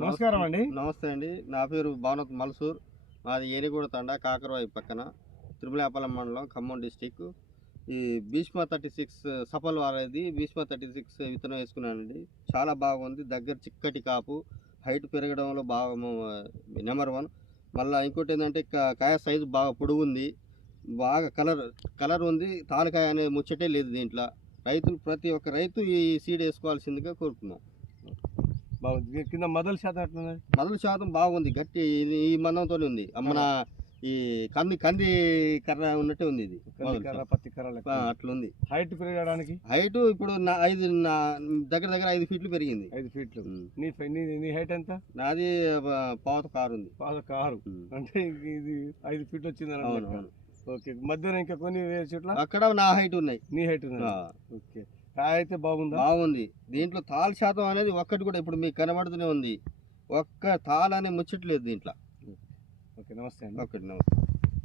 నమస్కారం అండి. నమస్తే అండి. నా పేరు భావనత్ మల్సూర్. మాది ఏనిగూడ తండా, కాకరవాయి పక్కన, తిరుమలాపల్లం మండలం, ఖమ్మం డిస్టిక్. ఈ భీష్మ 36 సఫల్ వారేది భీష్మ 36 విత్తనం వేసుకున్నానండి. చాలా బాగుంది. దగ్గర చిక్కటి కాపు, హైట్ పెరగడంలో బాగా నెంబర్ 1. మళ్ళీ ఇంకోటి ఏంటంటే కాయ సైజు బాగా పొడుగుంది, బాగా కలర్ ఉంది. తాలకాయ అనే ముచ్చటే లేదు దీంట్లో. ప్రతి ఒక్క రైతు ఈ సీడ్ వేసుకోవాల్సిందిగా కోరుకున్నాం. కింద మొదలు శాతం ఎట్లున్నది? మొదలు శాతం బాగుంది, గట్టి ఈ మందంతో ఉంది. మన ఈ కంది కర్ర ఉన్నట్టే ఉంది ఇది. పత్తి కర్ర అట్లుంది. హైట్ పెరగడానికి హైట్ ఇప్పుడు దగ్గర 5 ఫీట్లు పెరిగింది. 5 ఫీట్లు. నీ హైట్ ఎంత? నాది పాత కారు ఉంది. పాత కారు అంటే ఇది 5 ఫీట్లు వచ్చింది. ఓకే, మధ్యన ఇంకా కొన్ని చెట్ల అక్కడ నా హైట్ ఉన్నాయి. నీ హైట్ ఉంది. ఓకే, కాయ అయితే బాగుంది. దీంట్లో తాల్ శాతం అనేది ఒక్కటి కూడా ఇప్పుడు మీకు కనబడుతూనే ఉంది. ఒక్క తాల్ అనే ముచ్చట్లేదు దీంట్లో. ఓకే, నమస్తే అండి. ఓకే, నమస్తే.